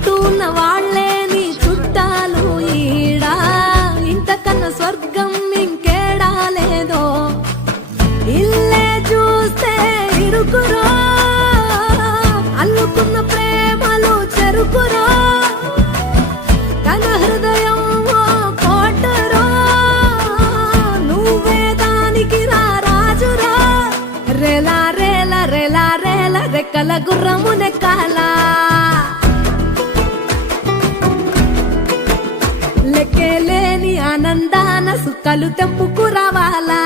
చుట్టూ ఉన్న వాళ్ళే నీ చుట్టాలు ఈడా, ఇంతకన్నా స్వర్గం ఇంకేడా లేదో. ఇల్లే చూస్తే ఇరుకురో, అల్లుకున్న ప్రేమలు చెరుకురో, తన హృదయం ఓ కోటరో, నువ్వే దానికి రాజురా. రేలా రేలా రేలా రేలా రెక్కల గుర్రము నెక్కాలా, లెక్కేలేని ఆనందాన సుక్కలు తెంపుకు రావాలా.